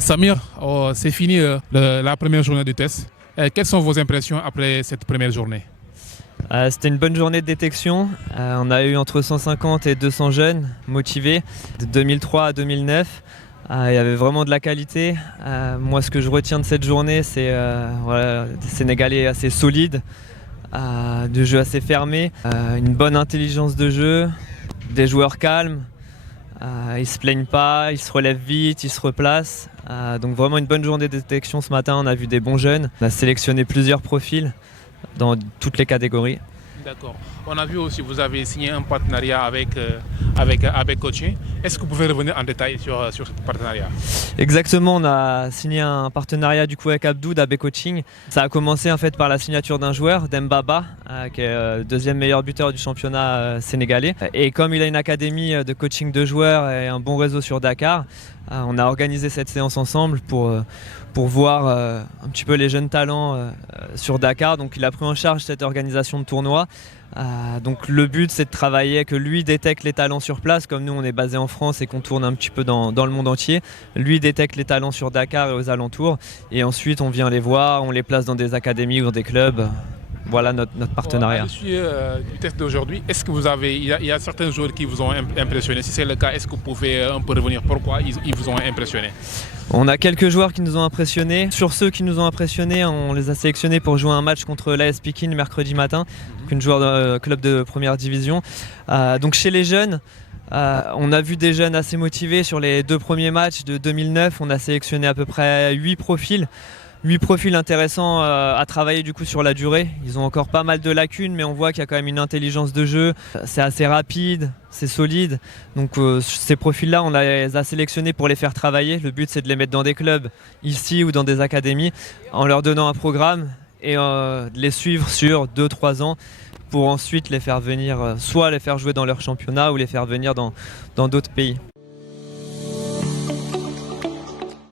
Samir, c'est fini la première journée de test. Quelles sont vos impressions après cette première journée? C'était une bonne journée de détection. On a eu entre 150 et 200 jeunes motivés de 2003 à 2009. Il y avait vraiment de la qualité. Moi, ce que je retiens de cette journée, c'est des Sénégalais assez solides, de jeu assez fermé, une bonne intelligence de jeu, des joueurs calmes. Ils se plaignent pas, ils se relèvent vite, ils se replacent. Donc vraiment une bonne journée de détection ce matin. On a vu des bons jeunes. On a sélectionné plusieurs profils dans toutes les catégories. D'accord. On a vu aussi que vous avez signé un partenariat avec Coaching. Est-ce que vous pouvez revenir en détail sur ce partenariat? Exactement, on a signé un partenariat du coup avec Abdou d'AB Coaching. Ça a commencé en fait par la signature d'un joueur, Dembaba, qui est le deuxième meilleur buteur du championnat sénégalais. Et comme il a une académie de coaching de joueurs et un bon réseau sur Dakar, on a organisé cette séance ensemble pour voir un petit peu les jeunes talents sur Dakar. Donc il a pris en charge cette organisation de tournoi. Donc le but c'est de travailler, que lui détecte les talents sur place, comme nous on est basé en France et qu'on tourne un petit peu dans le monde entier. Lui détecte les talents sur Dakar et aux alentours, et ensuite on vient les voir, on les place dans des académies ou dans des clubs. Voilà notre partenariat. À l'issue du test d'aujourd'hui, est-ce que il y a certains joueurs qui vous ont impressionné? Si c'est le cas, est-ce que vous pouvez un peu revenir pourquoi ils vous ont impressionné? On a quelques joueurs qui nous ont impressionnés. Sur ceux qui nous ont impressionnés, on les a sélectionnés pour jouer un match contre l'AS Pekin mercredi matin, une joueur de club de première division. Donc chez les jeunes, on a vu des jeunes assez motivés. Sur les deux premiers matchs de 2009, on a sélectionné à peu près 8 profils. 8 profils intéressants à travailler du coup sur la durée. Ils ont encore pas mal de lacunes, mais on voit qu'il y a quand même une intelligence de jeu. C'est assez rapide, c'est solide. Donc ces profils-là, on les a sélectionnés pour les faire travailler. Le but, c'est de les mettre dans des clubs ici ou dans des académies, en leur donnant un programme et de les suivre sur 2-3 ans pour ensuite les faire venir, soit les faire jouer dans leur championnat ou les faire venir dans d'autres pays.